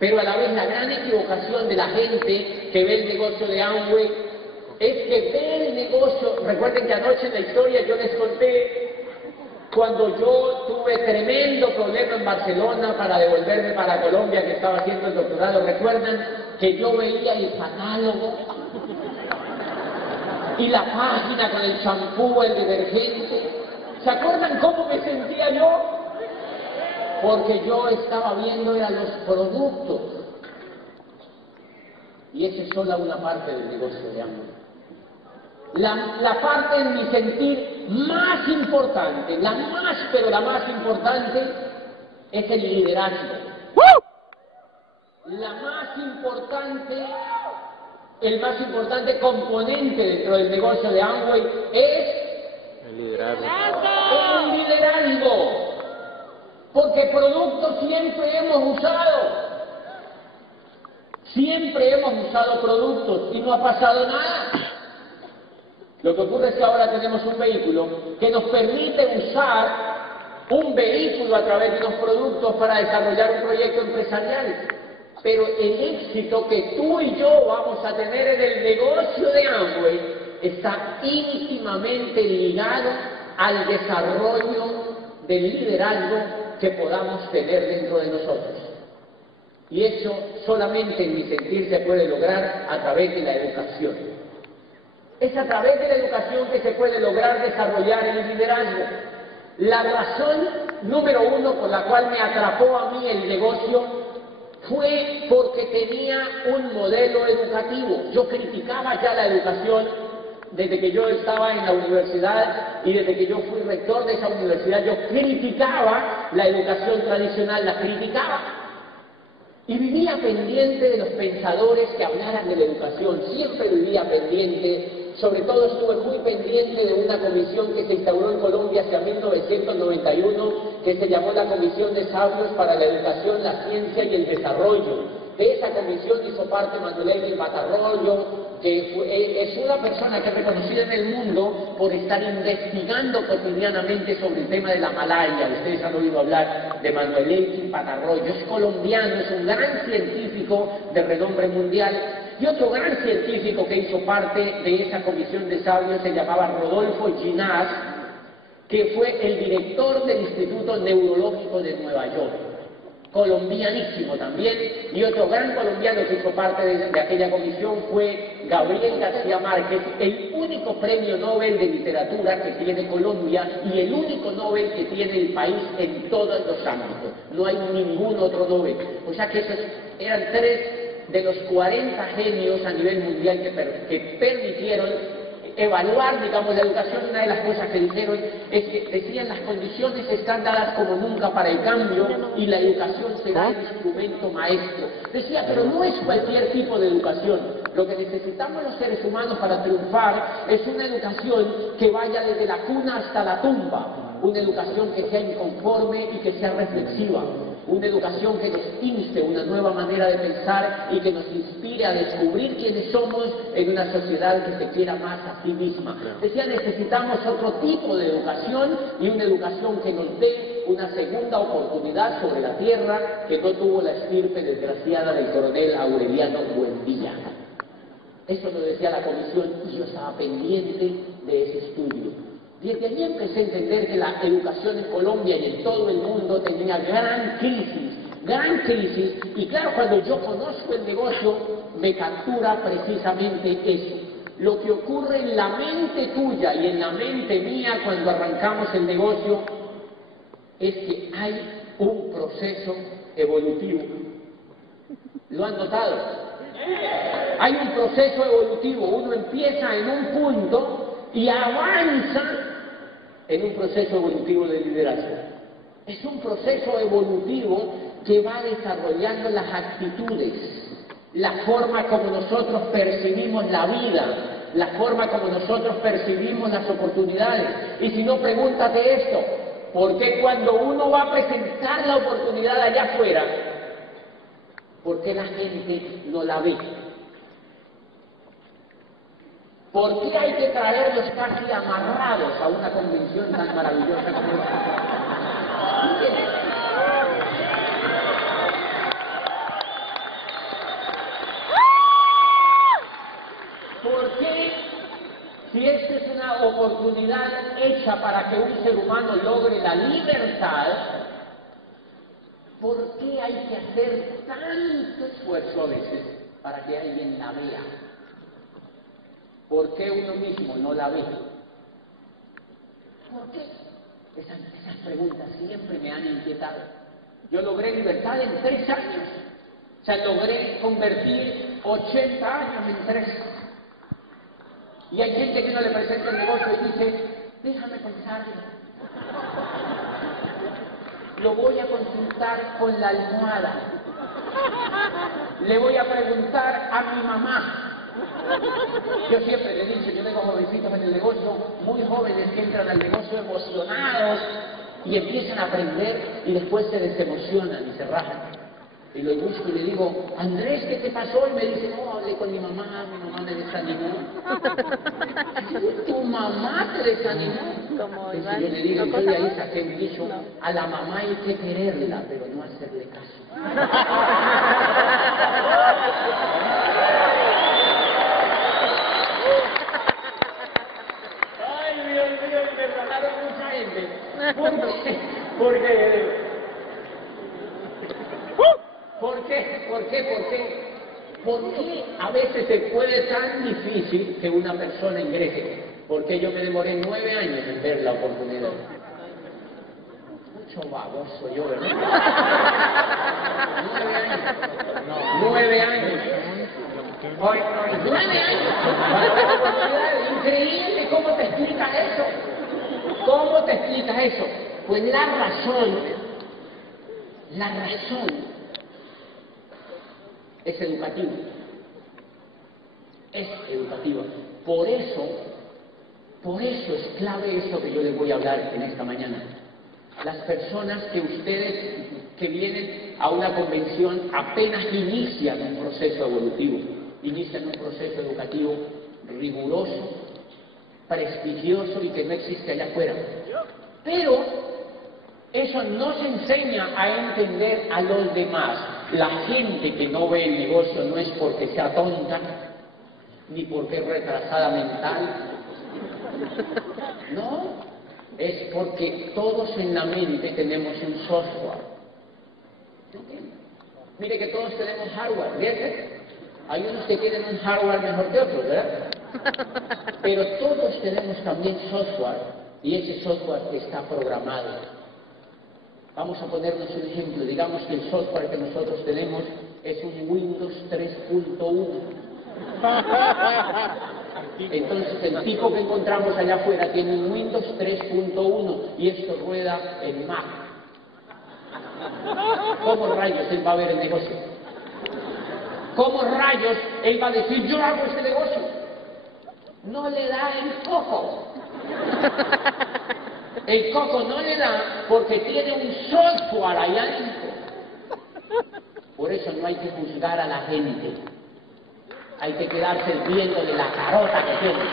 Pero a la vez la gran equivocación de la gente que ve el negocio de Amway es que ve el negocio. Recuerden que anoche en la historia yo les conté cuando yo tuve tremendo problema en Barcelona para devolverme para Colombia, que estaba haciendo el doctorado. ¿Recuerdan que yo veía el catálogo y la página con el champú, el detergente? ¿Se acuerdan cómo me sentía yo? Porque yo estaba viendo eran los productos. Y esa es solo una parte del negocio de Amway. La parte en mi sentir más importante, la más importante, es el liderazgo. La más importante, el más importante componente dentro del negocio de Amway es El liderazgo. el liderazgo. Porque productos siempre hemos usado. Siempre hemos usado productos y no ha pasado nada. Lo que ocurre es que ahora tenemos un vehículo que nos permite usar un vehículo a través de unos productos para desarrollar un proyecto empresarial. Pero el éxito que tú y yo vamos a tener en el negocio de Amway está íntimamente ligado al desarrollo del liderazgo que podamos tener dentro de nosotros. Y eso solamente en mi sentir se puede lograr a través de la educación. Es a través de la educación que se puede lograr desarrollar el liderazgo. La razón número uno por la cual me atrapó a mí el negocio fue porque tenía un modelo educativo. Yo criticaba ya la educación desde que yo estaba en la universidad y desde que yo fui rector de esa universidad. Yo criticaba la educación tradicional, la criticaba. Y vivía pendiente de los pensadores que hablaran de la educación, siempre vivía pendiente. Sobre todo estuve muy pendiente de una comisión que se instauró en Colombia hacia 1991, que se llamó la Comisión de Sabios para la Educación, la Ciencia y el Desarrollo. De esa comisión hizo parte Manuel Elkin Patarroyo, que es una persona que es reconocida en el mundo por estar investigando cotidianamente sobre el tema de la malaria. Ustedes han oído hablar de Manuel Elkin Patarroyo, es colombiano, es un gran científico de renombre mundial. Y otro gran científico que hizo parte de esa comisión de sabios se llamaba Rodolfo Ginás, que fue el director del Instituto Neurológico de Nueva York, colombianísimo también. Y otro gran colombiano que hizo parte de aquella comisión fue Gabriel García Márquez, el único premio Nobel de literatura que tiene Colombia y el único Nobel que tiene el país en todos los ámbitos. No hay ningún otro Nobel. O sea que esos eran tres de los 40 genios a nivel mundial que permitieron evaluar, digamos, la educación. Una de las cosas que dijeron es que decían las condiciones están dadas como nunca para el cambio y la educación será el instrumento maestro. Decía, pero no es cualquier tipo de educación. Lo que necesitamos los seres humanos para triunfar es una educación que vaya desde la cuna hasta la tumba, una educación que sea inconforme y que sea reflexiva. Una educación que nos inste una nueva manera de pensar y que nos inspire a descubrir quiénes somos en una sociedad que se quiera más a sí misma. Decía, necesitamos otro tipo de educación y una educación que nos dé una segunda oportunidad sobre la tierra que no tuvo la estirpe desgraciada del coronel Aureliano Buendía. Eso lo decía la comisión y yo estaba pendiente de ese estudio. Desde allí empecé a entender que la educación en Colombia y en todo el mundo tenía gran crisis, y claro, cuando yo conozco el negocio, me captura precisamente eso. Lo que ocurre en la mente tuya y en la mente mía cuando arrancamos el negocio es que hay un proceso evolutivo. ¿Lo han notado? Hay un proceso evolutivo, uno empieza en un punto y avanza en un proceso evolutivo de liderazgo. Es un proceso evolutivo que va desarrollando las actitudes, la forma como nosotros percibimos la vida, la forma como nosotros percibimos las oportunidades. Y si no, pregúntate esto, ¿por qué cuando uno va a presentar la oportunidad allá afuera, por qué la gente no la ve? ¿Por qué hay que traerlos casi amarrados a una convención tan maravillosa como esta? lucha para que un ser humano logre la libertad, ¿por qué hay que hacer tanto esfuerzo a veces para que alguien la vea? ¿Por qué uno mismo no la ve? ¿Por qué? Esas preguntas siempre me han inquietado. Yo logré libertad en 3 años. O sea, logré convertir 80 años en 3. Y hay gente que no le presenta el negocio y dice, déjame pensarlo. Lo voy a consultar con la almohada. Le voy a preguntar a mi mamá. Yo siempre le he dicho, yo tengo jovencitos en el negocio, muy jóvenes que entran al negocio emocionados y empiezan a aprender y después se desemocionan y se rajan. Y lo busco y le digo, Andrés, ¿qué te pasó? Y me dice, no, hablé con mi mamá me desanimó. ¿Tu mamá te desanimó? Entonces yo le digo, yo de ahí saqué un dicho, a la mamá hay que quererla, pero no hacerle caso. Ay, Dios mío, me trataron mucha gente. ¿Por qué? ¿Por qué a veces se puede tan difícil que una persona ingrese? Porque yo me demoré 9 años en ver la oportunidad. Mucho baboso yo, ¿verdad? 9 años. 9 años. 9 años. Increíble, ¿cómo te explicas eso? ¿Cómo te explicas eso? Pues la razón es educativa. Es educativa. Por eso es clave eso que yo les voy a hablar en esta mañana. Las personas que ustedes que vienen a una convención apenas inician un proceso evolutivo, inician un proceso educativo riguroso, prestigioso y que no existe allá afuera. Pero eso no se enseña a entender a los demás. La gente que no ve el negocio no es porque sea tonta, ni porque es retrasada mental. No, es porque todos en la mente tenemos un software. Mire que todos tenemos hardware, ¿verdad? Hay unos que tienen un hardware mejor que otros, ¿verdad? Pero todos tenemos también software, y ese software está programado. Vamos a ponernos un ejemplo. Digamos que el software que nosotros tenemos es un Windows 3.1. Entonces el tipo que encontramos allá afuera tiene un Windows 3.1 y esto rueda en Mac. ¿Cómo rayos él va a ver el negocio? ¿Cómo rayos él va a decir yo hago ese negocio? No le da el coco. El coco no le da porque tiene un software ahí adentro. Por eso no hay que juzgar a la gente. Hay que quedarse viendo de la carota que tiene.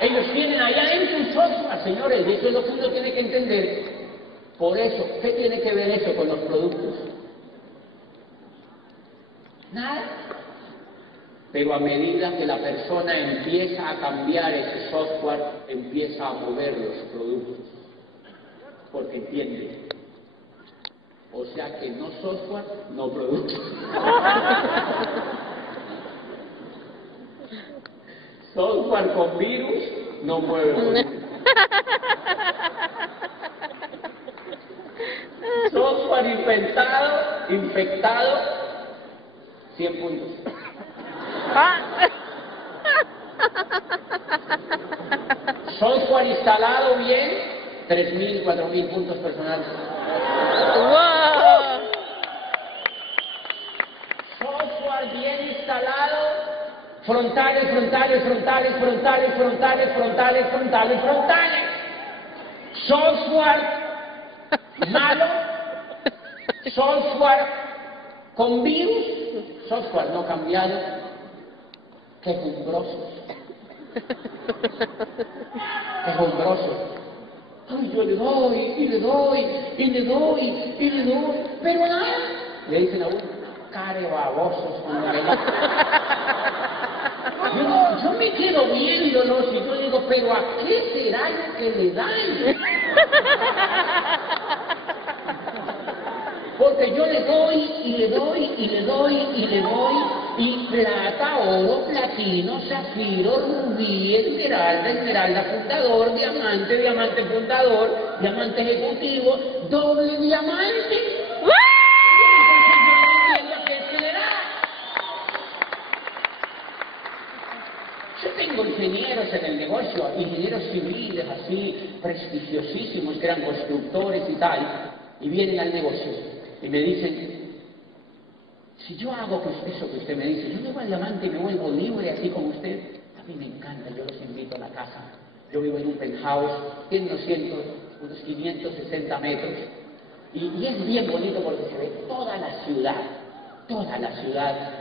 Ellos tienen allá adentro un software, señores, y eso es lo que uno tiene que entender. Por eso, ¿qué tiene que ver eso con los productos? Nada. Pero a medida que la persona empieza a cambiar ese software, empieza a mover los productos. Porque entiende. O sea que no software, no producto. Software con virus no mueve producto. Software infectado, 100 puntos. Software instalado bien, 3.000, 4.000 puntos personales. ¡Wow! Software bien instalado, frontales. Software malo, software con virus, software no cambiado, quejumbrosos. Ay, yo le doy, pero nada. Le dicen a uno, cara de babosos cuando le yo me quedo viéndolos y yo digo, pero ¿a qué será lo que le dan? Porque yo le doy, y le doy, y le doy, y le doy, y plata, oro, platino, zafiro, rubí, esmeralda, esmeralda fundador, diamante, diamante fundador, diamante ejecutivo, doble diamante. Yo tengo ingenieros en el negocio, ingenieros civiles así, prestigiosísimos, que eran constructores y tal, y vienen al negocio y me dicen, si yo hago eso que usted me dice, yo llego al diamante y me vuelvo libre así como usted, a mí me encanta, yo los invito a la casa. Yo vivo en un penthouse, tiene unos 560 metros, y es bien bonito porque se ve toda la ciudad,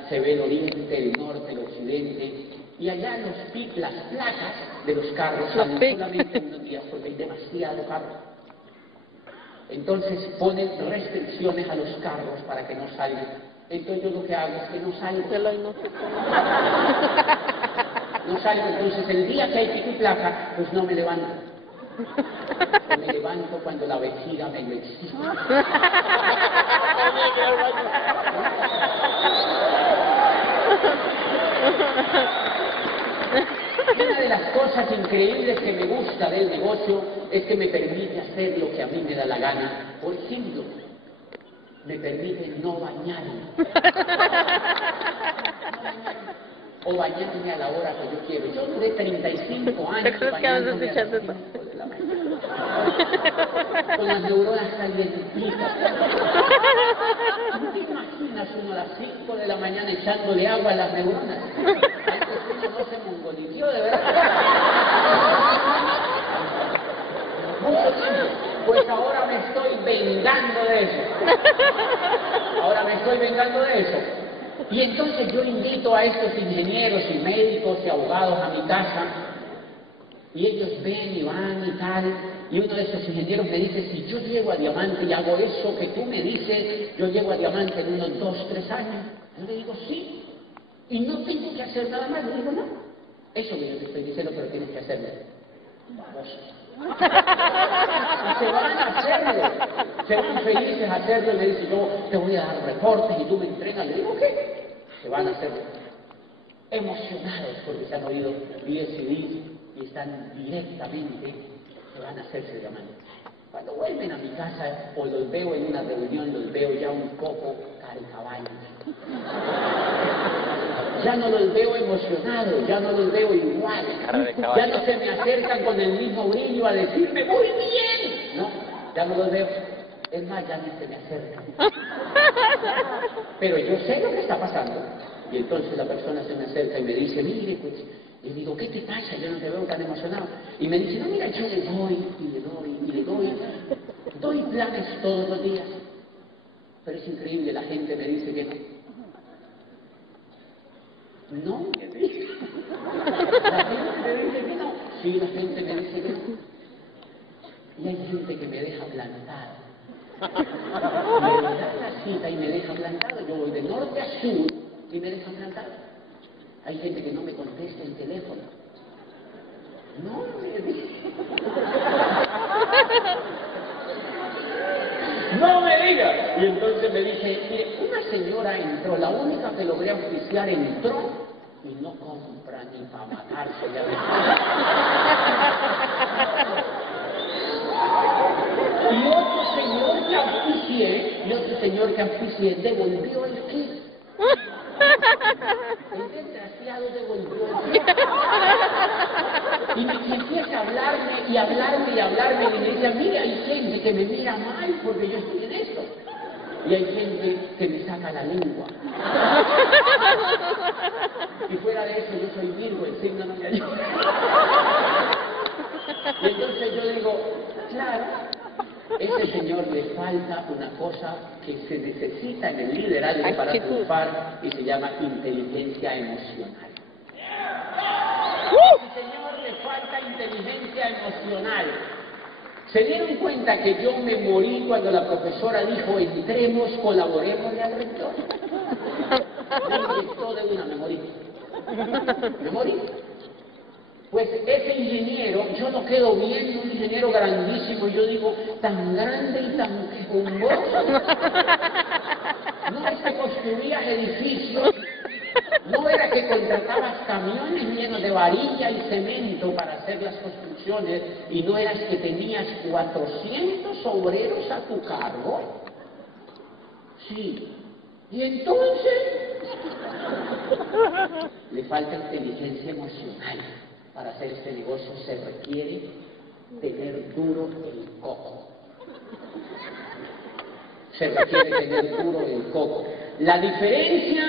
se ve el oriente, el norte, el occidente, y allá las placas de los carros salen solamente unos días porque hay demasiado carro. Entonces ponen restricciones a los carros para que no salgan. Entonces yo lo que hago es que no salgo. No salgo, entonces el día que hay pico y placa, pues no me levanto. Me levanto cuando la vejiga me lo exige. Una de las cosas increíbles que me gusta del negocio es que me permite hacer lo que a mí me da la gana. Por ejemplo, me permite no bañarme. O bañarme a la hora que yo quiero. Yo duré 35 años bañándome a las 5 de la mañana. Con las neuronas calientitas. ¿No te imaginas uno a las 5 de la mañana echándole agua a las neuronas? Antes uno no se mongolició, de verdad. Mucho tiempo. Pues ahora me estoy vengando de eso. Ahora me estoy vengando de eso. Y entonces yo invito a estos ingenieros y médicos y abogados a mi casa, y ellos ven y van y tal, y uno de esos ingenieros me dice, si yo llego a diamante y hago eso que tú me dices, yo llego a diamante en unos 2, 3 años. Yo le digo, sí, y no tengo que hacer nada más. Le digo, no, eso que yo te estoy diciendo, pero tienes que hacerlo. Vamos. Se van a hacerlo, se van felices a hacerlo, y me dice, yo te voy a dar reportes y tú me entregas. Le digo, ¿qué? Se van a hacerlo. Emocionados porque se han oído 10 CDs y están directamente, se van a hacerse diamantes. Cuando vuelven a mi casa o los veo en una reunión, los veo ya un poco carcaballos. Ya no los veo emocionados, ya no los veo igual, ya no se me acercan con el mismo brillo a decirme muy bien, no, ya no los veo, es más, ya ni se me acercan. Pero yo sé lo que está pasando, y entonces la persona se me acerca y me dice, mire, pues, y digo, ¿qué te pasa? Yo no te veo tan emocionado. Y me dice, no, mira, yo le doy, y le doy, y le doy planes todos los días. Pero es increíble, la gente me dice que no. No, la gente me dice que no. Sí, la gente me dice que no. Y hay gente que me deja plantado. Me da la cita y me deja plantado. Yo voy de norte a sur y me deja plantado. Hay gente que no me contesta el teléfono. No me dice. No me diga. Y entonces me dice, mire, una señora entró, la única que logré auspiciar entró y no compra ni para matarse. Y otro señor que auspicié devolvió el kit. El desgraciado devolvió el kit. Y me empieza a hablarme, y me dice, mira, hay gente que me mira mal porque yo estoy en esto. Y hay gente que me saca la lengua. Y fuera de eso, yo soy Virgo, el signo no me ayuda. Y entonces yo digo, claro, ese señor le falta una cosa que se necesita en el liderazgo para triunfar y se llama inteligencia emocional. Ese señor le falta inteligencia emocional. ¿Se dieron cuenta que yo me morí cuando la profesora dijo, entremos, colaboremos al rector? Me inyectó de una, me morí. Me morí. Pues ese ingeniero, yo no quedo viendo un ingeniero grandísimo, yo digo, tan grande y tan quejumbroso. No es que construías edificios, no era que contratabas camiones llenos de varilla y cemento para hacer las construcciones, y no eras que tenías 400 obreros a tu cargo. Sí. Y entonces, le falta inteligencia emocional. Para hacer este negocio se requiere tener duro el coco. Se requiere tener duro el coco. La diferencia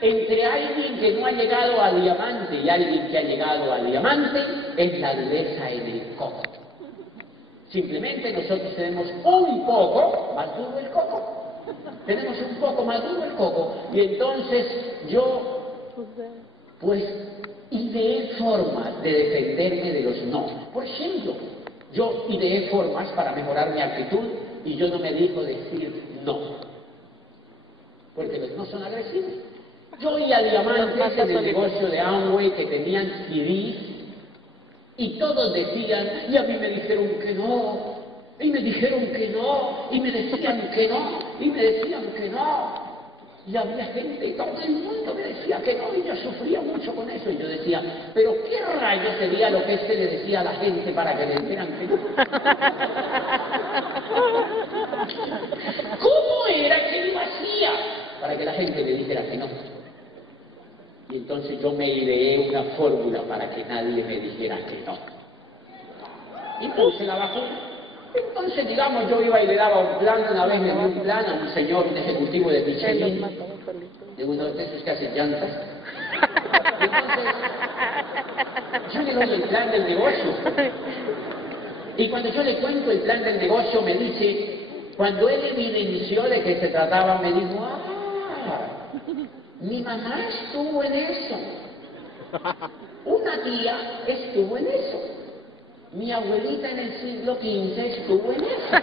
entre alguien que no ha llegado al diamante y alguien que ha llegado al diamante es la dureza en el coco. Simplemente nosotros tenemos un poco más duro el coco. Tenemos un poco más duro el coco. Y entonces yo, pues, ideé formas de defenderme de los no. Por ejemplo, yo ideé formas para mejorar mi actitud y yo no me digo decir no. Porque los no son agresivos. Yo oía diamantes en el negocio de Amway que tenían CDs y todos decían, y a mí me dijeron que no, y me dijeron que no, y me decían que no, y me decían que no. Y había gente, y todo el mundo me decía que no, y yo sufría mucho con eso. Y yo decía, pero ¿qué rayos sería lo que le decía a la gente para que le dijeran que no? ¿Cómo era que lo hacía para que la gente le dijera que no? Y entonces yo me ideé una fórmula para que nadie me dijera que no. Y puse la vacuna. Entonces, digamos, yo iba y le daba un plan, una vez le di un plan a un señor, un ejecutivo de Michelin, de uno de esos que hacen llantas. Y entonces, yo le doy el plan del negocio. Y cuando yo le cuento el plan del negocio, me dice, cuando él evidenció de qué se trataba, me dijo, mi mamá estuvo en eso. Una tía estuvo en eso. Mi abuelita en el siglo XV estuvo en eso.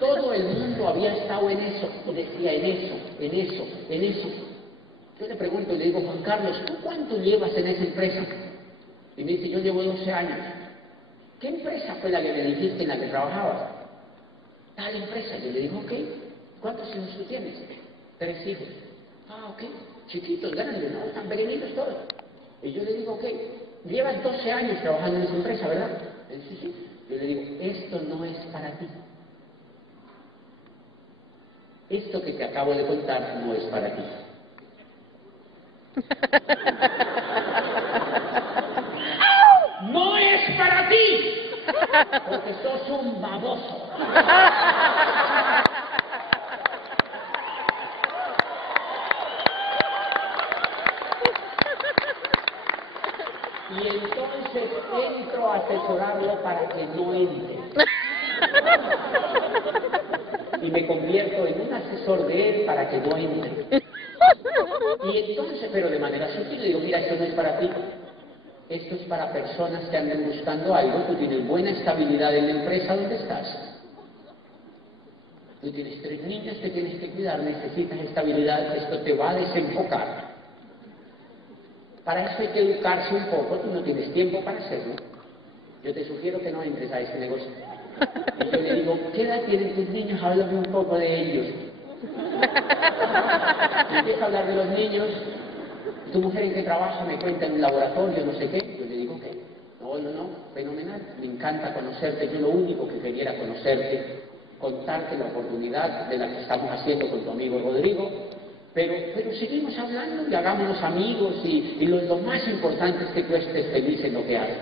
Todo el mundo había estado en eso, y decía en eso, en eso, en eso. Yo le pregunto y le digo, Juan Carlos, ¿tú cuánto llevas en esa empresa? Y me dice, yo llevo 12 años. ¿Qué empresa fue la que me dijiste en la que trabajabas? Tal empresa. Yo le digo, ok, ¿cuántos hijos tú tienes? 3 hijos. Ah, ok, chiquitos, grandes, ¿no? Están pequeñitos todos. Y yo le digo, ok, llevas 12 años trabajando en esa empresa, ¿verdad? Él dice, sí. Yo le digo, esto no es para ti. Esto que te acabo de contar no es para ti. ¡No es para ti! Porque sos un baboso. Y entonces entro a asesorarlo para que no entre. Y me convierto en un asesor de él para que no entre. Y entonces, pero de manera sutil, le digo, mira, esto no es para ti. Esto es para personas que anden buscando algo. Tú tienes buena estabilidad en la empresa donde estás. Tú tienes 3 niños que tienes que cuidar, necesitas estabilidad, esto te va a desenfocar. Para eso hay que educarse un poco, tú no tienes tiempo para hacerlo. Yo te sugiero que no entres a este negocio. Y yo le digo, ¿qué edad tienen tus niños? Háblame un poco de ellos. Y empiezo a hablar de los niños. ¿Tu mujer en qué trabaja? Me cuenta en un laboratorio, no sé qué. Yo le digo, ¿qué? No, fenomenal. Me encanta conocerte. Yo lo único que quería era conocerte, contarte la oportunidad de la que estamos haciendo con tu amigo Rodrigo. Pero seguimos hablando y hagámonos amigos y lo más importante es que tú estés feliz en lo que haces.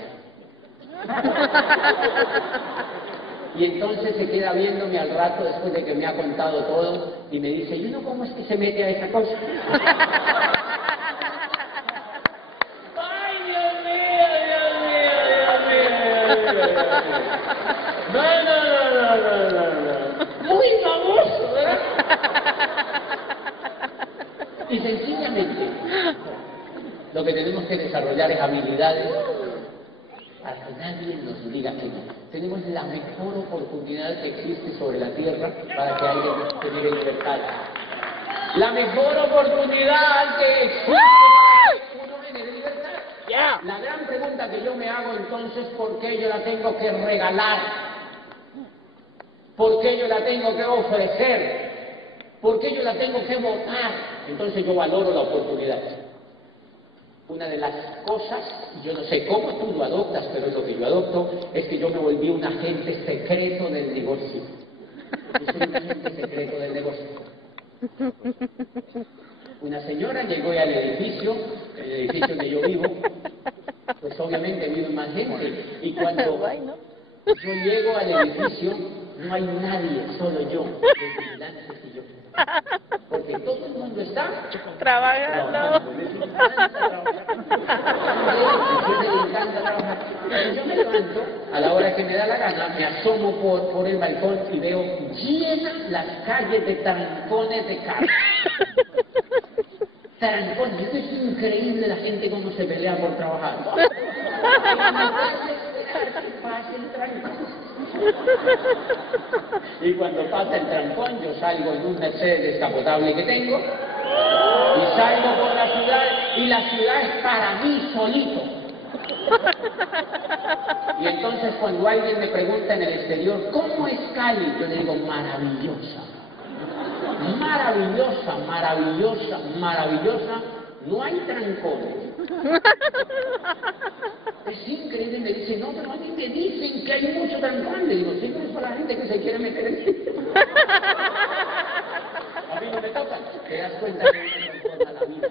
Y entonces se queda viéndome al rato después de que me ha contado todo y me dice, ¿y uno cómo es que se mete a esa cosa? ¡Ay, Dios mío, Dios mío, Dios mío! No. Muy famoso, ¿verdad? Y sencillamente, lo que tenemos que desarrollar es habilidades para que nadie nos diga que no. Tenemos la mejor oportunidad que existe sobre la tierra para que alguien nos genere libertad. La mejor oportunidad que existe para que uno genere libertad. La gran pregunta que yo me hago entonces, ¿por qué yo la tengo que regalar? ¿Por qué yo la tengo que ofrecer? ¿Por qué yo la tengo que votar? Entonces yo valoro la oportunidad. Una de las cosas, yo no sé cómo tú lo adoptas, pero es lo que yo adopto, es que yo me volví un agente secreto del negocio. Yo soy un agente secreto del negocio. Una señora llegó al edificio, el edificio donde yo vivo, pues obviamente vive más gente, y cuando yo llego al edificio, no hay nadie, solo yo, los vigilantes y yo. Porque todo el mundo está trabajando. Les encanta trabajar. Entonces yo me levanto a la hora que me da la gana, me asomo por el balcón y veo llenas las calles de trancones de carros. Trancones, esto es increíble la gente cómo se pelea por trabajar. Y cuando pasa el trancón, yo salgo en un Mercedes descapotable que tengo y salgo por la ciudad, y la ciudad es para mí solito. Y entonces cuando alguien me pregunta en el exterior, ¿cómo es Cali? Yo le digo, maravillosa. Maravillosa, maravillosa, maravillosa. No hay trancones. Es increíble, me dice, no, pero a mí me dicen que hay mucho trancón. Le digo, sí, pero es para la gente que se quiere meter en esto. A mí no me toca. Te das cuenta que uno transforma la vida.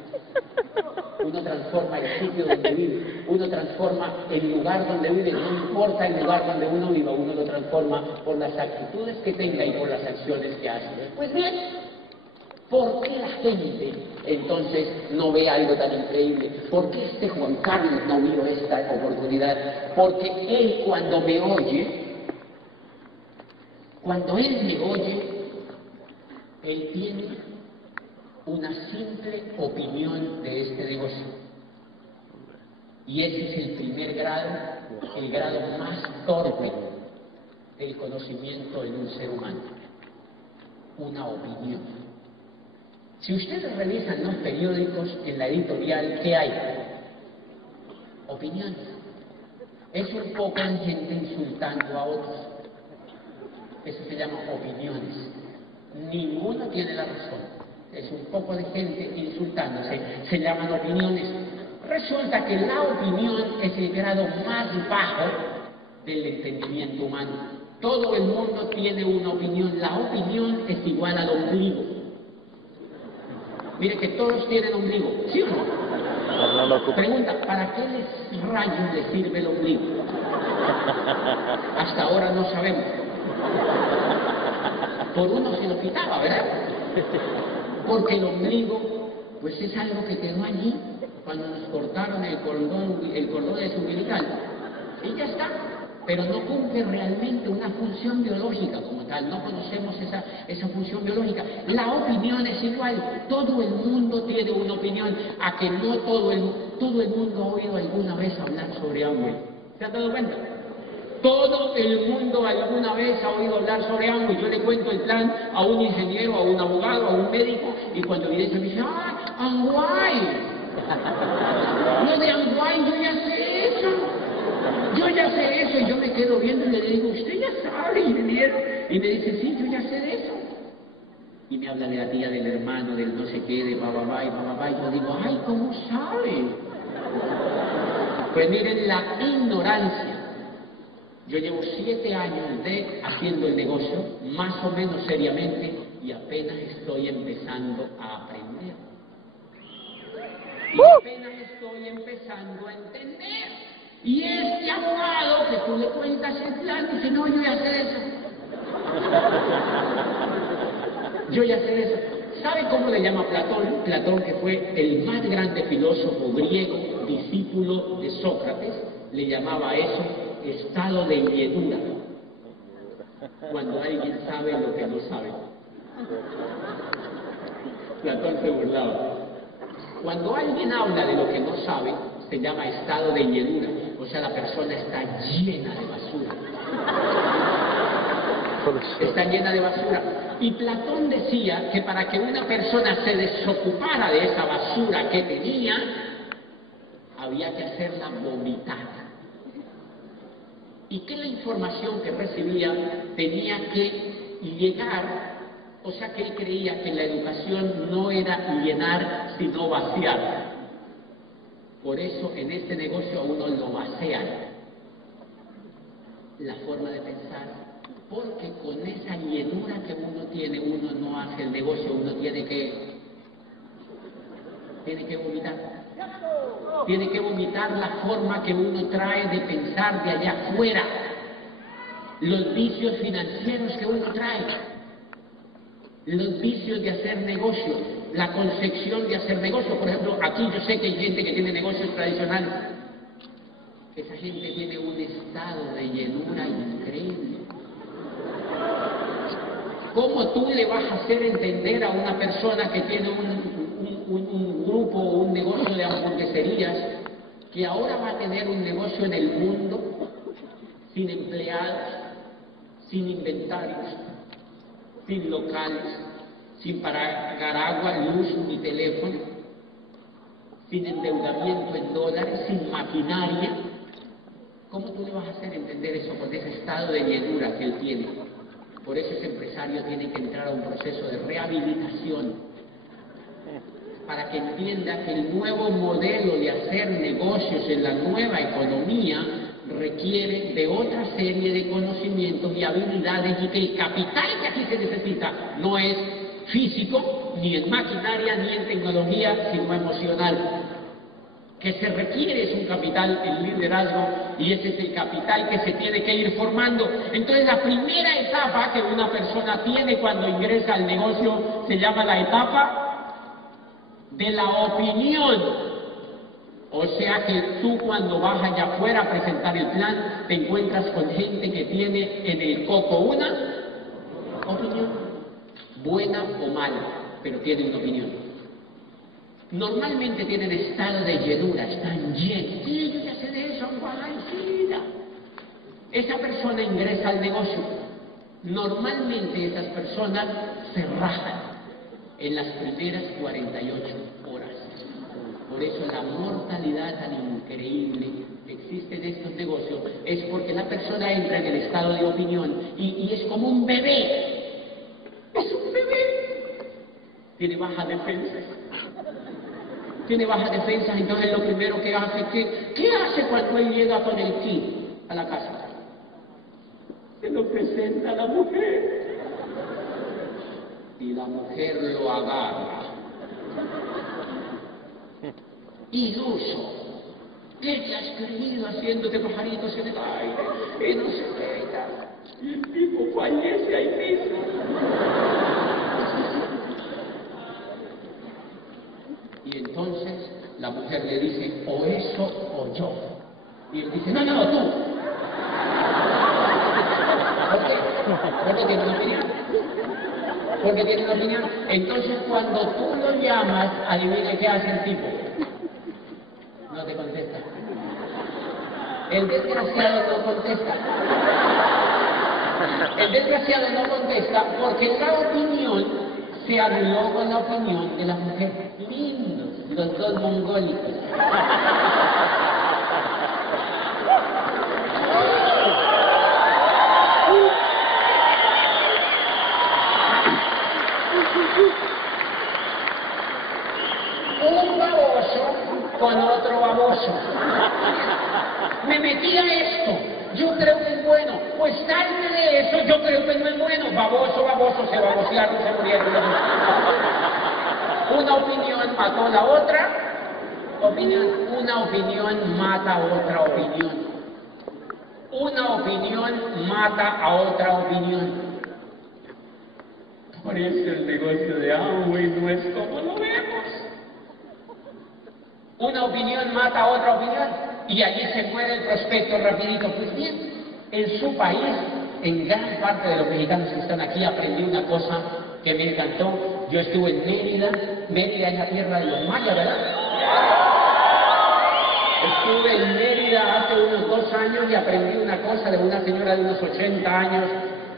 Uno transforma el sitio donde vive. Uno transforma el lugar donde vive. No importa el lugar donde uno viva, uno lo transforma por las actitudes que tenga y por las acciones que hace. Pues bien, ¿por qué la gente entonces no ve algo tan increíble? ¿Por qué este Juan Carlos no vio esta oportunidad? Porque él cuando me oye, él tiene una simple opinión de este negocio. Y ese es el primer grado, el grado más torpe del conocimiento en un ser humano. Una opinión. Si ustedes revisan los periódicos, en la editorial, ¿qué hay? Opiniones. Es un poco de gente insultando a otros. Eso se llama opiniones. Ninguno tiene la razón. Es un poco de gente insultándose. Se llaman opiniones. Resulta que la opinión es el grado más bajo del entendimiento humano. Todo el mundo tiene una opinión. La opinión es igual al ombligo. Mire que todos tienen ombligo, ¿sí o no? Pregunta, ¿para qué rayos les sirve el ombligo? Hasta ahora no sabemos. Por uno se lo quitaba, ¿verdad? Porque el ombligo, pues es algo que quedó allí cuando nos cortaron el cordón de umbilical. Y ya está. Pero no cumple realmente una función biológica como tal, no conocemos esa función biológica. La opinión es igual, todo el mundo tiene una opinión, a que no todo el mundo ha oído alguna vez hablar sobre Amway. ¿Se han dado cuenta? Todo el mundo alguna vez ha oído hablar sobre Amway. Yo le cuento el plan a un ingeniero, a un abogado, a un médico, y cuando viene me dice, ¡ah, Amway! No, de Amway yo ya sé eso. Yo ya sé eso, y yo me quedo viendo y le digo, usted ya sabe, ingeniero. Y me dice, sí, yo ya sé de eso. Y me habla de la tía, del hermano, del no sé qué, de bababá y bababá. Y yo digo, ay, ¿cómo sabe? Pues miren la ignorancia. Yo llevo 7 años haciendo el negocio, más o menos seriamente, y apenas estoy empezando a aprender. Y apenas estoy empezando a entender. Y este abogado que tú le cuentas el plan dice, no, yo ya sé de eso. Yo ya sé de eso. ¿Sabe cómo le llama Platón? Platón, que fue el más grande filósofo griego, discípulo de Sócrates, le llamaba a eso estado de llenura. Cuando alguien sabe lo que no sabe. Platón se burlaba. Cuando alguien habla de lo que no sabe, se llama estado de llenura. O sea, la persona está llena de basura. está llena de basura. Y Platón decía que para que una persona se desocupara de esa basura que tenía, había que hacerla vomitar. Y que la información que recibía tenía que llegar, o sea que él creía que la educación no era llenar, sino vaciar. Por eso en este negocio a uno lo vacían la forma de pensar, porque con esa llenura que uno tiene, uno no hace el negocio, uno tiene que vomitar. Tiene que vomitar la forma que uno trae de pensar de allá afuera, los vicios financieros que uno trae, los vicios de hacer negocios, la concepción de hacer negocios. Por ejemplo, aquí yo sé que hay gente que tiene negocios tradicionales. Esa gente tiene un estado de llenura increíble. ¿Cómo tú le vas a hacer entender a una persona que tiene un grupo o un negocio de hamburgueserías que ahora va a tener un negocio en el mundo sin empleados, sin inventarios, sin locales, sin pagar agua, luz ni teléfono, sin endeudamiento en dólares, sin maquinaria? ¿Cómo tú le vas a hacer entender eso con ese estado de llenura que él tiene? Por eso ese empresario tiene que entrar a un proceso de rehabilitación para que entienda que el nuevo modelo de hacer negocios en la nueva economía requiere de otra serie de conocimientos y habilidades, y que el capital que aquí se necesita no es físico, ni en maquinaria, ni en tecnología, sino emocional. Que se requiere es un capital en liderazgo, y ese es el capital que se tiene que ir formando. Entonces la primera etapa que una persona tiene cuando ingresa al negocio se llama la etapa de la opinión. O sea que tú cuando vas allá afuera a presentar el plan, te encuentras con gente que tiene en el coco una opinión, buena o mala, pero tiene una opinión. Normalmente tienen estado de llenura, están llenos. Sí, yo ya sé de eso, guay, esa persona ingresa al negocio. Normalmente esas personas se rajan en las primeras 48 horas. Por eso la mortalidad tan increíble que existe en estos negocios es porque la persona entra en el estado de opinión y es como un bebé. Es un bebé. Tiene baja defensa. Tiene baja defensa, entonces lo primero que hace, ¿qué hace cuando él llega con el kit a la casa? Se lo presenta a la mujer. Y la mujer lo agarra. Iluso. ¿Qué te has creído haciéndote pajaritos en el aire? Y no sé qué y tal. Y el tipo fallece ahí mismo. Y entonces la mujer le dice, o eso o yo. Y él dice, no, tú. ¿Por qué? Porque tiene una opinión. Porque tiene una opinión. Entonces cuando tú lo llamas, adivina qué hace el tipo. No te contesta. El desgraciado no contesta. El desgraciado no contesta porque la opinión se arregló con la opinión de la mujer. Lindos, los dos mongólicos. Un baboso con otro baboso. Me metí a esto. Yo creo que es bueno. Pues salte de eso, yo creo que no es bueno. Baboso, se babosearon, se murieron. Una opinión mató a la otra opinión. Una opinión mata a otra opinión. Una opinión mata a otra opinión. Por eso el negocio de Amway no es como lo vemos. Una opinión mata a otra opinión y allí se muere el prospecto rapidito. Pues bien, en su país, en gran parte de los mexicanos que están aquí, aprendí una cosa que me encantó. Yo estuve en Mérida. Mérida es la tierra de los mayas, ¿verdad? Estuve en Mérida hace unos 2 años y aprendí una cosa de una señora de unos 80 años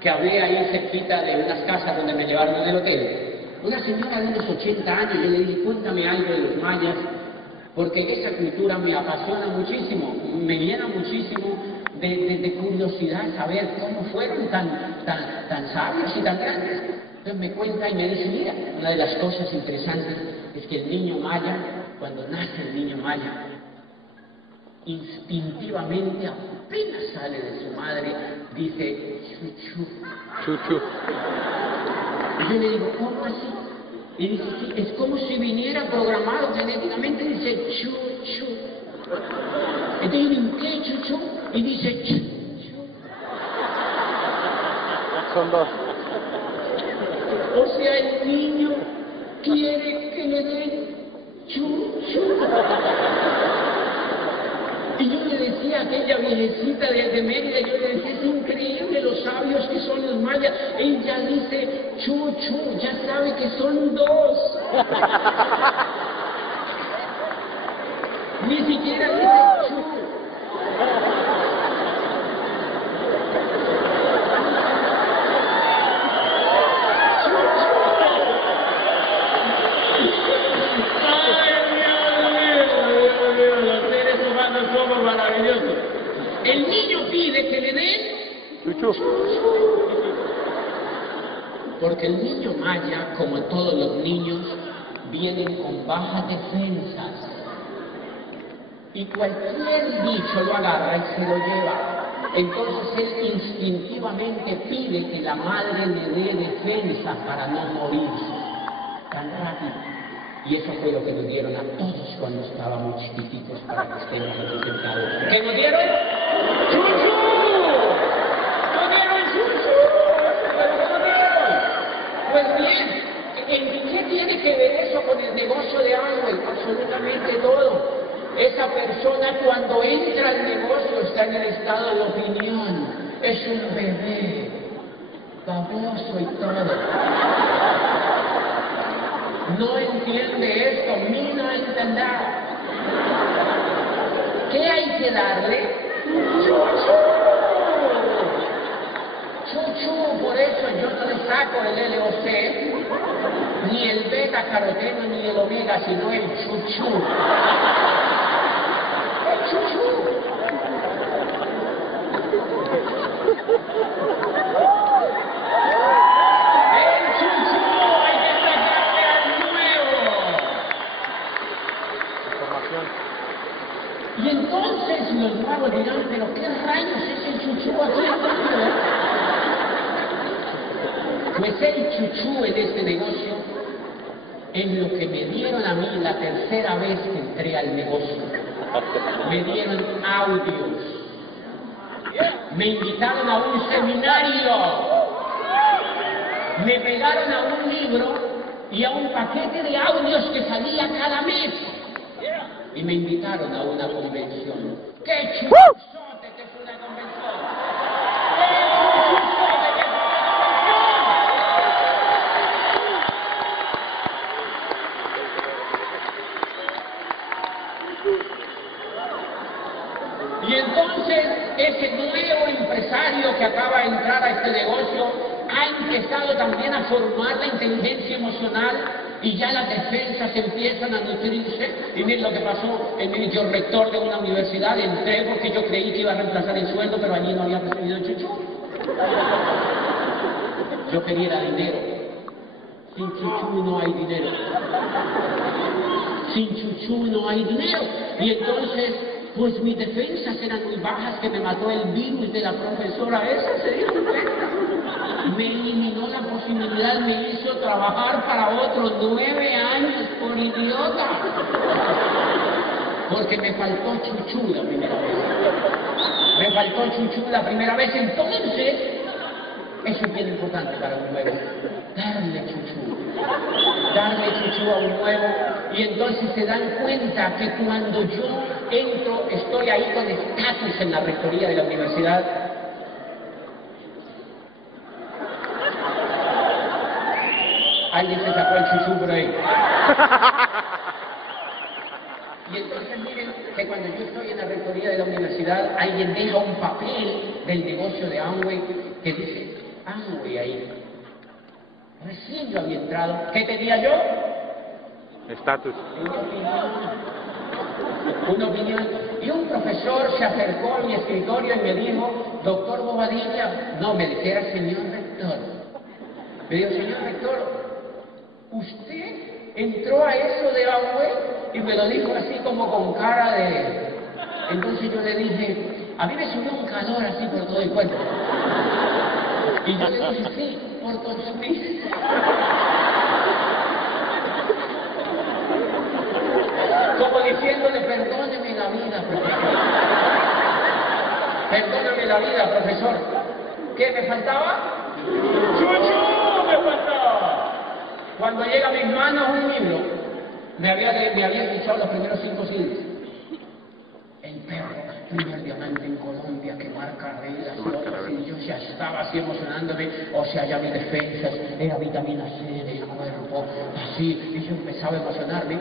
que hablé ahí cerquita de unas casas donde me llevaron en el hotel. Una señora de unos 80 años, yo le dije, cuéntame algo de los mayas, porque esa cultura me apasiona muchísimo, me llena muchísimo de curiosidad saber cómo fueron tan sabios y tan grandes. Entonces me cuenta y me dice, mira, una de las cosas interesantes es que el niño maya, cuando nace el niño maya, instintivamente, apenas sale de su madre, dice chuchu. Chuchu. Y yo le digo, ¿cómo así? Y dice, sí, es como si viniera programado genéticamente, dice chuchu. Entonces yo digo, ¿qué chuchu? Y dice chuchu. Son dos. O sea, el niño quiere que le den chuchu. Y yo le decía a aquella viejecita de Mérida, yo le decía, es increíble los sabios que son los mayas. Ella dice chuchu, ya sabe que son dos. Ni siquiera dice chu. Somos maravillosos. El niño pide que le den Chuchu. porque el niño maya, como todos los niños, vienen con bajas defensas y cualquier bicho lo agarra y se lo lleva. Entonces él instintivamente pide que la madre le dé defensa para no morirse tan rápido. Y eso fue lo que nos dieron a todos cuando estábamos chiquititos para que estemos representados. ¿Qué nos dieron? ¡Chuchu! ¡Nos dieron chuchu! ¿Pero qué nos dieron? Pues bien, ¿qué tiene que ver eso con el negocio de Amway? Absolutamente todo. Esa persona cuando entra al negocio está en el estado de opinión. Es un bebé, baboso y todo. No entiende esto, ni no entenderá. ¿Qué hay que darle? ¡Chuchu! ¡Chuchu! Por eso yo no le saco el LOC, ni el beta caroteno, ni el omega, sino el chuchu. ¡El chuchu! Y entonces los nuevos dirán, pero ¿qué rayos es el chuchu aquí? Pues el chuchu en este negocio es lo que me dieron a mí la tercera vez que entré al negocio. Me dieron audios. Me invitaron a un seminario. Me pegaron a un libro y a un paquete de audios que salía cada mes. Y me invitaron a una convención. ¡Qué chuchote que es una convención! ¡Qué chuchote que es una convención! Y entonces, ese nuevo empresario que acaba de entrar a este negocio ha empezado también a formar la inteligencia emocional y ya las defensas empiezan a nutrirse. Y miren lo que pasó, yo rector de una universidad, entré porque yo creí que iba a reemplazar el sueldo, pero allí no había recibido el chuchu. Yo quería era dinero. Sin chuchu no hay dinero. Sin chuchu no hay dinero. Y entonces, pues mis defensas eran muy bajas, que me mató el virus de la profesora esa, se dieron cuenta. Me eliminó la posibilidad, me hizo trabajar para otros 9 años por idiota. Porque me faltó chuchu la primera vez. Me faltó chuchu la primera vez, entonces, eso es bien importante para un nuevo. Darle chuchu. Darle chuchu a un nuevo. Y entonces se dan cuenta que cuando yo entro, estoy ahí con estatus en la rectoría de la universidad. Alguien se sacó el chuchu por ahí. Y entonces miren que cuando yo estoy en la rectoría de la universidad, alguien deja un papel del negocio de Amway que dice, hambre ahí. Recién yo había entrado. ¿Qué tenía yo? Estatus. Una opinión. Y un profesor se acercó a mi escritorio y me dijo, doctor Bobadilla, no, me dijera señor rector. Me dijo, señor rector, usted entró a eso de Amway, y me lo dijo así como con cara de... Entonces yo le dije, a mí me subió un calor así por todo el cuerpo. Y yo le dije, sí, por consumir. Como diciéndole, perdóneme la vida, profesor. Perdóname la vida, profesor. ¿Qué me faltaba? ¡Chuchu! Me faltaba. Cuando llega a mis manos un libro, me había escuchado los primeros 5 siglos. El perro, primer diamante en Colombia que marca reglas y yo ya estaba así emocionándome, o sea, ya mis defensas, era vitamina C del cuerpo, así, y yo empezaba a emocionarme.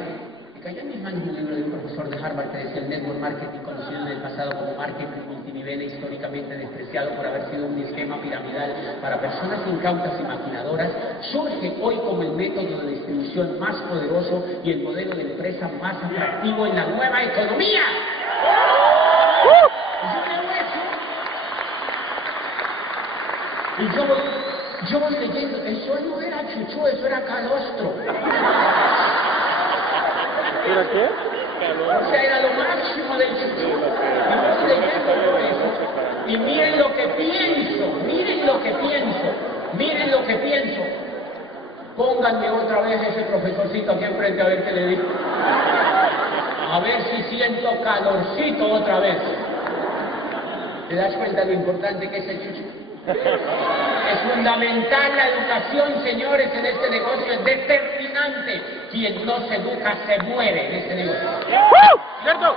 Y cayó en mis manos un libro de un profesor de Harvard que decía: el network marketing, conocido en el pasado como marketing multinivel, históricamente despreciado por haber sido un esquema piramidal para personas incautas y maquinadoras, surge hoy como el método de distribución más poderoso y el modelo de empresa más atractivo en la nueva economía. Y yo voy leyendo, eso no era chuchu, eso era calostro. ¿Era qué? O sea, era lo máximo del chuchu. Y voy leyendo todo eso. Y miren lo que pienso, miren lo que pienso, miren lo que pienso. Pónganme otra vez ese profesorcito aquí enfrente a ver qué le digo. A ver si siento calorcito otra vez. ¿Te das cuenta de lo importante que es el chuchu? Es fundamental la educación, señores, en este negocio, es determinante. Quien no se educa se muere en este negocio. ¿Cierto?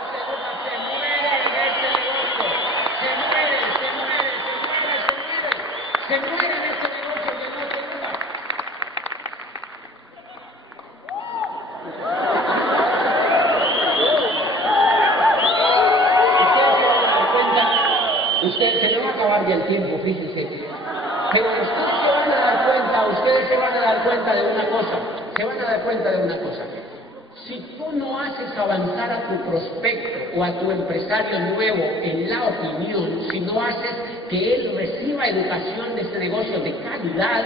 Se muere en este negocio. Se muere en este negocio que no se educa. Ustedes se van a acabar ya el tiempo, fíjense. Pero ustedes se van a dar cuenta de una cosa. Se van a dar cuenta de una cosa. Si tú no haces avanzar a tu prospecto o a tu empresario nuevo en la opinión, si no haces que él reciba educación de este negocio de calidad,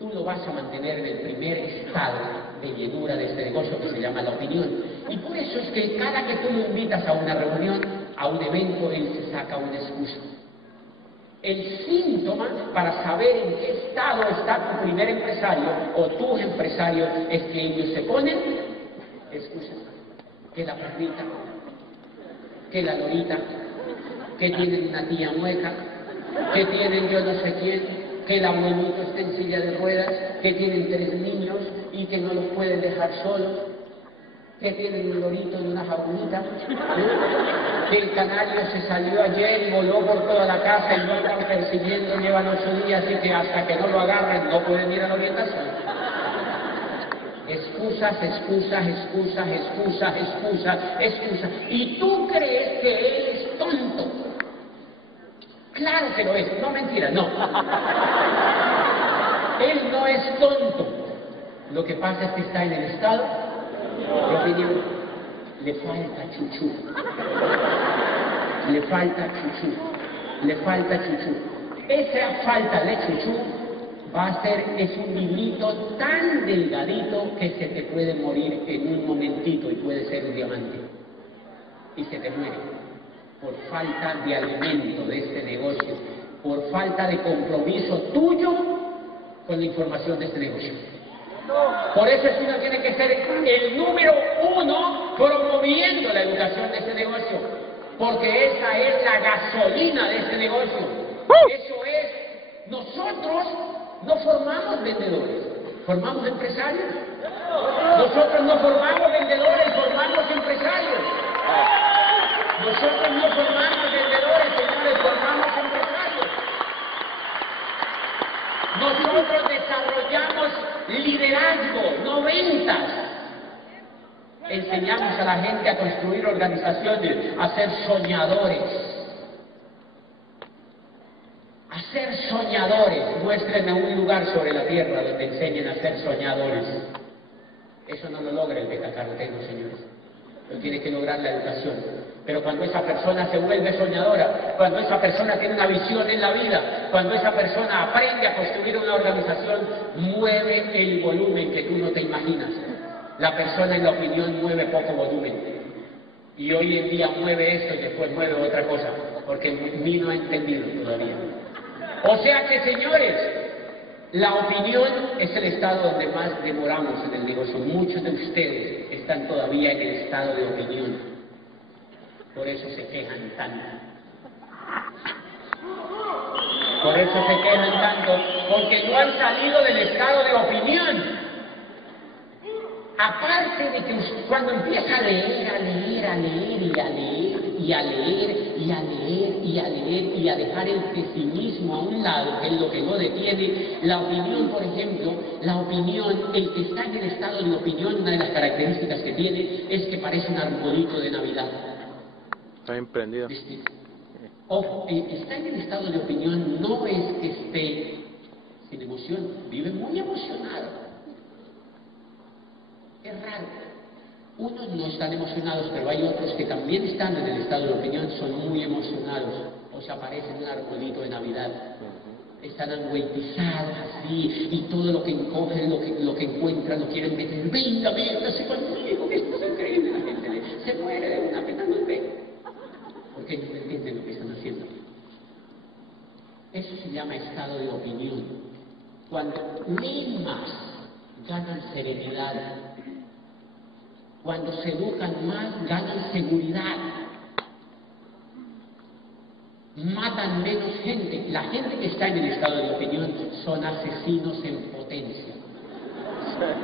tú lo vas a mantener en el primer estado de llenura de este negocio que se llama la opinión. Y por eso es que cada que tú lo invitas a una reunión, a un evento, él se saca una excusa. El síntoma para saber en qué estado está tu primer empresario o tus empresarios es que ellos se ponen excusas. Que la perrita, que la lorita, que tienen una tía mueca, que tienen yo no sé quién, que el abuelito está en silla de ruedas, que tienen 3 niños y que no los pueden dejar solos, que tienen un lorito en una jaulita, que el canario se salió ayer y voló por toda la casa y no están persiguiendo, llevan 8 días y que hasta que no lo agarren no pueden ir a la orientación. Excusas, excusas, excusas, excusas, excusas, excusas. Y tú crees que él es tonto. Claro que lo es, no mentira, no. Él no es tonto. Lo que pasa es que está en el estado de opinión. Le falta chuchu. Le falta chuchu. Le falta chuchu. Esa falta de chuchu va a ser, es un hilito tan delgadito que se te puede morir en un momentito y puede ser un diamante. Y se te muere. Por falta de alimento de este negocio, por falta de compromiso tuyo con la información de este negocio. Por eso es que uno tiene que ser el número 1 promoviendo la educación de este negocio, porque esa es la gasolina de este negocio. Eso es, nosotros no formamos vendedores, formamos empresarios. Nosotros no formamos vendedores, formamos empresarios. Nosotros no formamos vendedores, señores, formamos empresarios. Nosotros desarrollamos liderazgo, no ventas. Enseñamos a la gente a construir organizaciones, a ser soñadores. a ser soñadores. Muéstrenme un lugar sobre la tierra donde enseñen a ser soñadores. Eso no lo logra el betacaroteno, señores. Lo tiene que lograr la educación. Pero cuando esa persona se vuelve soñadora, cuando esa persona tiene una visión en la vida, cuando esa persona aprende a construir una organización, mueve el volumen que tú no te imaginas. La persona en la opinión mueve poco volumen. Y hoy en día mueve esto y después mueve otra cosa, porque mí no ha entendido todavía. O sea que, señores, la opinión es el estado donde más demoramos en el negocio. Muchos de ustedes están todavía en el estado de opinión. Por eso se quejan tanto. Por eso se quejan tanto, porque no han salido del estado de opinión. Aparte de que cuando empieza a leer, a leer, a leer y a leer y a leer y a leer y a leer y a dejar el pesimismo a un lado, que es lo que no detiene, la opinión, por ejemplo, la opinión, el que está en el estado de opinión, una de las características que tiene es que parece un arbolito de Navidad. Está emprendido. Ojo, el que está en el estado de opinión no es que esté sin emoción, vive muy emocionado. Es raro. Unos no están emocionados, pero hay otros que también están en el estado de opinión, son muy emocionados, o sea, parecen un arbolito de Navidad. Están angüetizados así, y todo lo que encogen, lo que encuentran, lo quieren meter. Venga, métase conmigo, que esto es increíble. La gente se muere de una pena, no ve. Porque ellos no entienden lo que están haciendo. Eso se llama estado de opinión. Cuando leen más, ganan serenidad. Cuando se educan más, ganan seguridad. Matan menos gente. La gente que está en el estado de opinión son asesinos en potencia.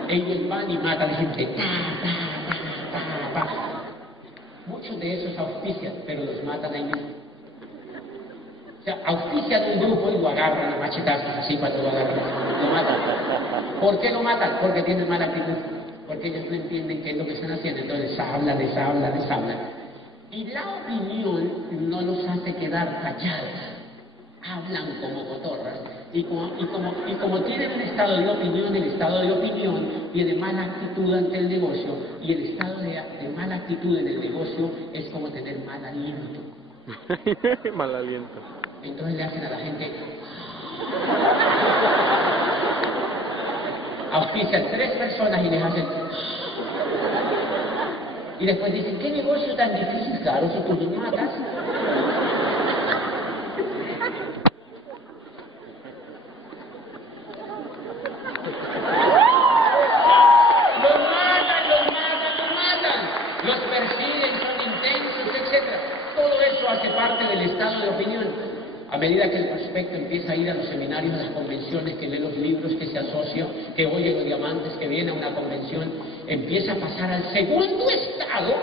Ellos van y matan gente. Muchos de esos auspician, pero los matan ahí mismo. O sea, auspician un grupo y lo agarran a machetazos así cuando lo agarran. Lo matan. ¿Por qué lo matan? Porque tienen mala actitud. Porque ellos no entienden qué es lo que están haciendo. Entonces les hablan. Y la opinión no los hace quedar callados. Hablan como cotorras. Y como tienen un estado de opinión, el estado de opinión tiene mala actitud ante el negocio. Y el estado de mala actitud en el negocio es como tener mal aliento. Mal aliento. Entonces le hacen a la gente... auspician 3 personas y les hacen... y después dicen, ¿qué negocio tan difícil? Claro, si tú lo matas. Los persiguen, son intensos, etc. Todo eso hace parte del estado de opinión. A medida que el prospecto empieza a ir a los seminarios, a las convenciones, que lee los libros, que se asocia, que oye los diamantes, que viene a una convención, empieza a pasar al segundo estado,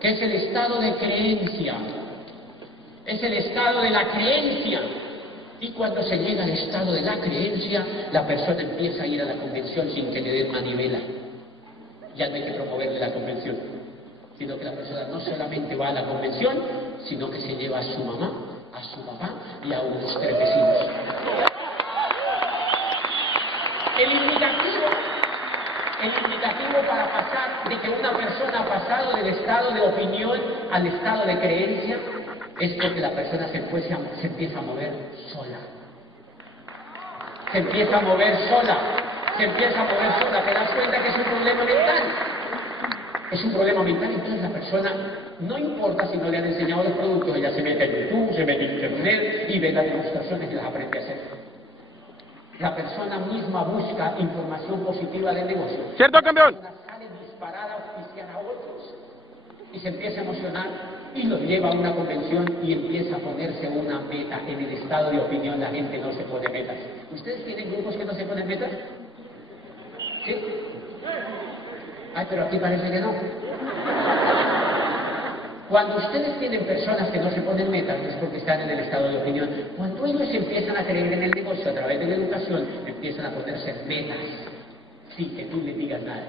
que es el estado de creencia. Es el estado de la creencia. Y cuando se llega al estado de la creencia, la persona empieza a ir a la convención sin que le den manivela. Ya no hay que promoverle la convención, sino que la persona no solamente va a la convención, sino que se lleva a su mamá, a su papá y a unos 3 vecinos. El indicativo para pasar de que una persona ha pasado del estado de opinión al estado de creencia es porque la persona se empieza a mover sola. Se empieza a mover sola. ¿Te das cuenta que es un problema mental? Es un problema mental, entonces la persona, no importa si no le han enseñado los productos, ella se mete en YouTube, se mete en Internet y ve las demostraciones y las aprende a hacer. La persona misma busca información positiva del negocio. ¿Cierto, campeón? La persona sale disparada a auspiciar a otros y se empieza a emocionar y lo lleva a una convención y empieza a ponerse una meta. En el estado de opinión la gente no se pone metas. ¿Ustedes tienen grupos que no se ponen metas? ¿Sí? Ay, pero aquí parece que no. Cuando ustedes tienen personas que no se ponen metas es porque están en el estado de opinión. Cuando ellos empiezan a creer en el negocio a través de la educación, empiezan a ponerse metas sin que tú les digas nada.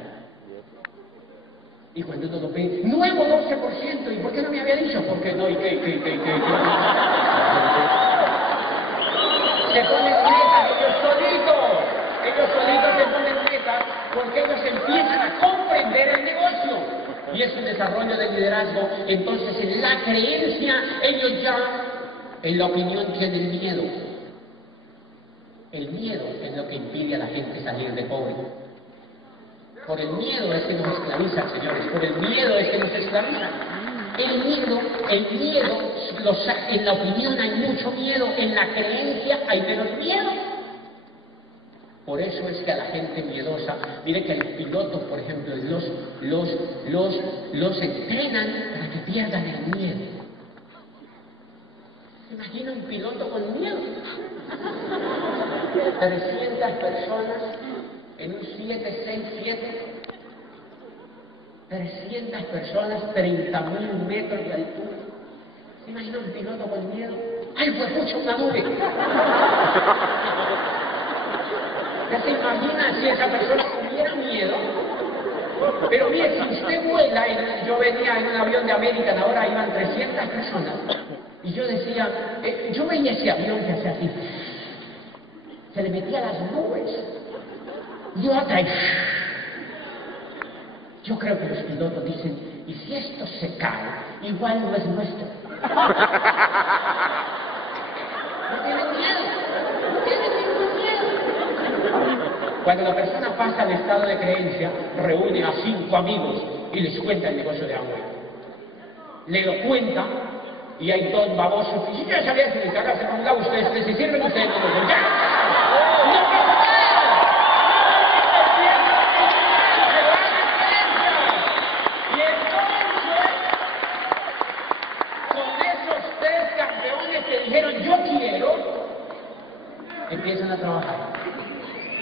Y cuando uno lo ve, nuevo 12%, ¿y por qué no me había dicho? Porque no, y qué. y es un desarrollo del liderazgo, entonces en la creencia ellos ya, en la opinión, tienen miedo. El miedo es lo que impide a la gente salir de pobre. Por el miedo es que nos esclavizan, señores, por el miedo es que nos esclavizan. El miedo, en la opinión hay mucho miedo, en la creencia hay menos miedo. Por eso es que a la gente miedosa, mire que a los pilotos, por ejemplo, los entrenan para que pierdan el miedo. ¿Se imagina un piloto con miedo? 300 personas en un 767, 300 personas, 30.000 metros de altura. ¿Se imagina un piloto con miedo? ¡Ay, pues mucho una nube! ¿Ya se imagina si esa persona tuviera miedo? Pero mire, si usted vuela, yo venía en un avión de American, ahora iban 300 personas, y yo decía, yo veía ese avión que hacía así, se le metía a las nubes, y otra, yo creo que los pilotos dicen, ¿y si esto se cae? Igual no es nuestro. No tienen miedo, no tienen ningún miedo. Cuando la persona pasa al estado de creencia, reúne a 5 amigos y les cuenta el negocio de agua. Le lo cuenta y hay 2 babosos y si yo ya sabía que mi cara se ponga ustedes, les sirven ustedes no los ¡ya! ¡No pasa nada! Y entonces, con esos 3 campeones que dijeron yo quiero, empiezan a trabajar.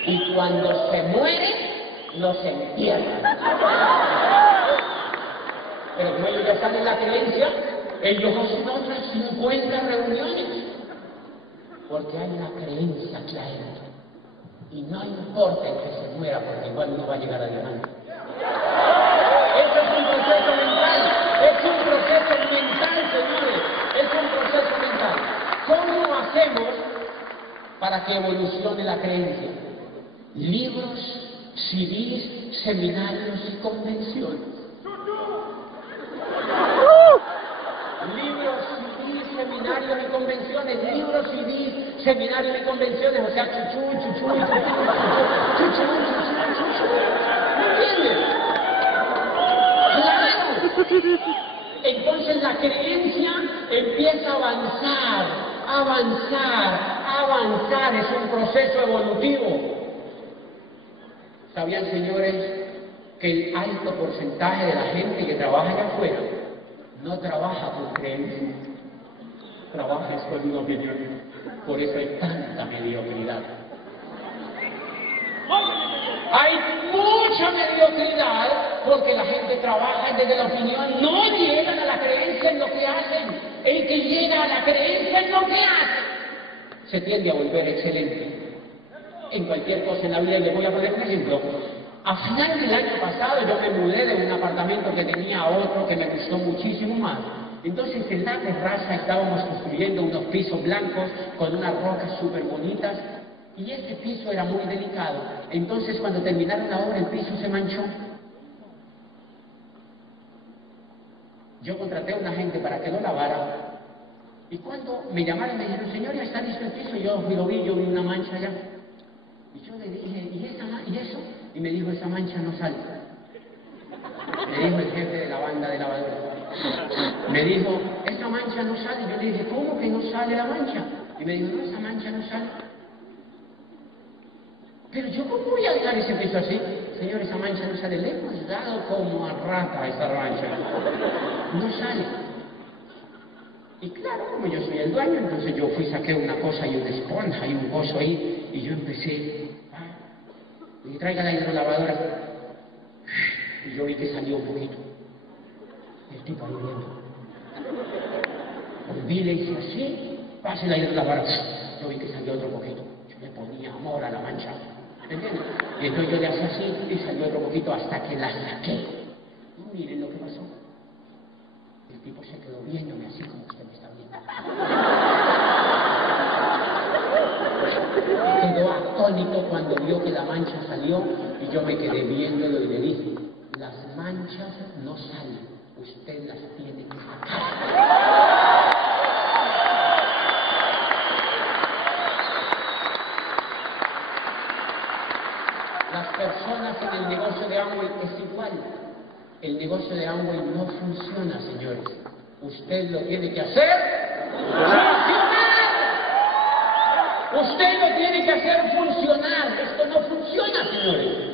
Y cuando se mueren, los entierran. Pero como ellos ya están en la creencia, ellos hacen otras 50 reuniones. Porque hay una creencia que hay. Y no importa el que se muera, porque igual no va a llegar adelante. Eso es un proceso mental. Es un proceso mental, señores. Es un proceso mental. ¿Cómo hacemos para que evolucione la creencia? Libros, CDs, seminarios y convenciones. Libros, CDs, seminarios y convenciones. Libros, CDs, seminarios y convenciones. O sea, chuchú. ¿Me entiendes? ¡Claro! Entonces la creencia empieza a avanzar. Es un proceso evolutivo. ¿Sabían, señores, que el alto porcentaje de la gente que trabaja allá afuera no trabaja con creencia? Trabaja con una opinión. Por eso hay tanta mediocridad. Hay mucha mediocridad porque la gente trabaja desde la opinión, no llegan a la creencia en lo que hacen. El que llega a la creencia en lo que hace se tiende a volver excelente en cualquier cosa en la vida. Y les voy a poner un ejemplo. A final del año pasado yo me mudé de un apartamento que tenía a otro que me gustó muchísimo más. Entonces en la terraza estábamos construyendo unos pisos blancos con unas rocas súper bonitas y ese piso era muy delicado. Entonces cuando terminaron la obra el piso se manchó. Yo contraté a una gente para que lo lavara y cuando me llamaron me dijeron, señor, ya está listo el piso. Y yo lo vi, yo vi una mancha allá. Y yo le dije, ¿y eso? Y me dijo, esa mancha no sale. Me dijo el jefe de la banda de lavadora. Me dijo, esa mancha no sale. Y yo le dije, ¿cómo que no sale la mancha? Y me dijo, no, esa mancha no sale. Pero yo, ¿cómo voy a dejar ese piso así? Señor, esa mancha no sale. Le hemos dado como a rata esa mancha. No sale. Y claro, como yo soy el dueño, entonces yo fui, saqué una cosa y una esponja y un coso ahí, y yo empecé, y traiga la hidrolavadora. Y yo vi que salió un poquito. El tipo ahí viendo. Volví, le hice así, pase la hidrolavadora. Yo vi que salió otro poquito. Yo le ponía amor a la mancha. ¿Entiendes? Y entonces yo le hacía así y salió otro poquito hasta que la saqué. Y miren lo que pasó. El tipo se quedó viéndome así como usted me está viendo. Quedó atónito cuando vio que la mancha salió y yo me quedé viéndolo y le dije, las manchas no salen, usted las tiene que sacar. Las personas en el negocio de Amway es igual. El negocio de Amway no funciona, señores. Usted lo tiene que hacer funcionar. Usted lo tiene que hacer funcionar. Esto no funciona, señores.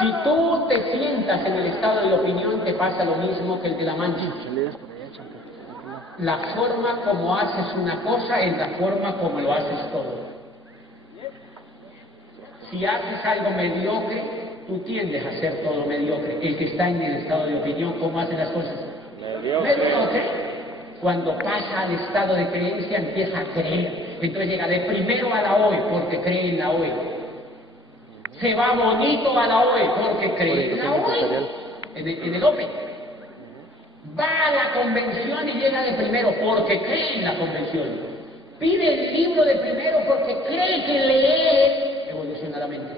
Si tú te sientas en el estado de opinión, te pasa lo mismo que el de la mancha. La forma como haces una cosa es la forma como lo haces todo. Si haces algo mediocre, tú tiendes a hacer todo mediocre. El que está en el estado de opinión, ¿cómo hace las cosas? Mediocre. Cuando pasa al estado de creencia, empieza a creer. Entonces llega de primero a la hoy, porque cree en la hoy. Se va bonito a la hoy, porque cree en la hoy. En el Open. Va a la convención y llega de primero, porque cree en la convención. Pide el libro de primero, porque cree que leer evoluciona la mente.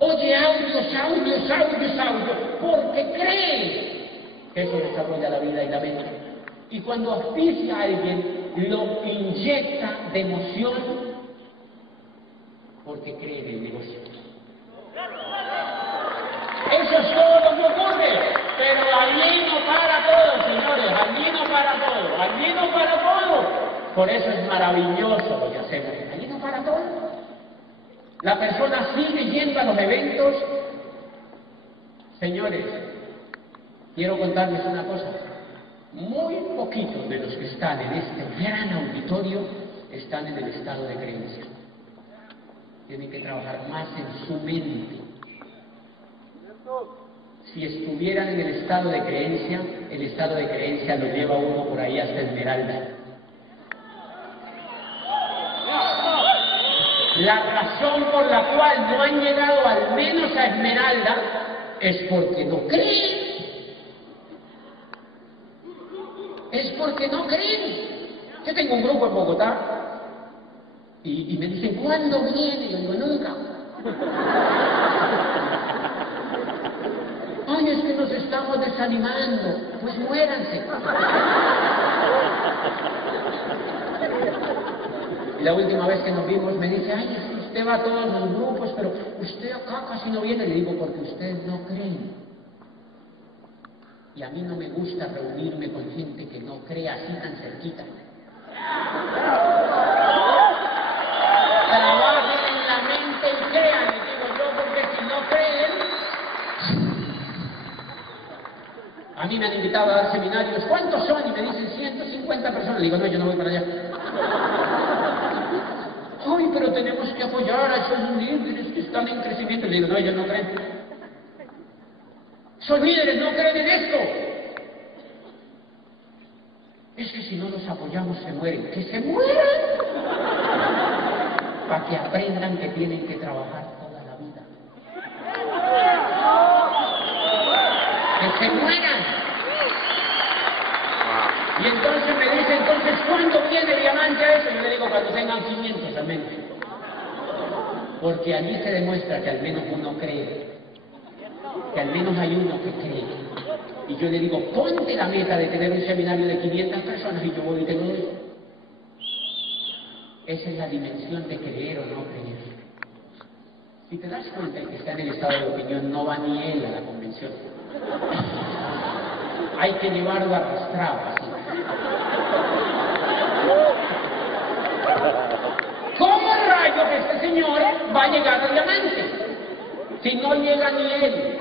Oye audios, porque cree que eso desarrolla la vida y la mente. Y cuando auspicia a alguien, lo inyecta de emoción porque cree en el negocio. Eso es todo lo que ocurre, pero allí no para todo, señores, allí no para todo, allí no para todo. Por eso es maravilloso lo que hacemos, allí no para todo. La persona sigue yendo a los eventos. Señores, quiero contarles una cosa. Muy poquitos de los que están en este gran auditorio están en el estado de creencia. Tienen que trabajar más en su mente. Si estuvieran en el estado de creencia lo lleva uno por ahí hasta Esmeralda. La razón por la cual no han llegado al menos a Esmeralda es porque no creen. Es porque no creen. Yo tengo un grupo en Bogotá y me dicen, ¿cuándo viene? Yo digo, nunca. Ay, es que nos estamos desanimando. Pues muéranse. Y la última vez que nos vimos me dice, ay, es que usted va a todos los grupos, pero usted acá casi no viene. Le digo, porque ustedes no creen. Y a mí no me gusta reunirme con gente que no cree así tan cerquita. Trabajen en la mente y crean, les digo yo, porque si no creen... A mí me han invitado a dar seminarios. ¿Cuántos son? Y me dicen 150 personas. Le digo, no, yo no voy para allá. Ay, pero tenemos que apoyar a esos líderes que están en crecimiento. Le digo, no, ellos no creen. Esos líderes no creen en esto. Es que si no los apoyamos se mueren. ¡Que se mueran! Para que aprendan que tienen que trabajar toda la vida. ¡Que se mueran! Y entonces me dice, entonces, ¿cuándo viene Diamante a eso? Yo le digo, cuando tengan 500 al menos. Porque allí se demuestra que al menos uno cree. Que al menos hay uno que cree. Y yo le digo, ponte la meta de tener un seminario de 500 personas y yo voy y te lo doy. Esa es la dimensión de creer o no creer. Si te das cuenta, el que está en el estado de opinión no va ni él a la convención. Hay que llevarlo arrastrado así. ¿Cómo rayo que este señor va a llegar al diamante? Si no llega ni él.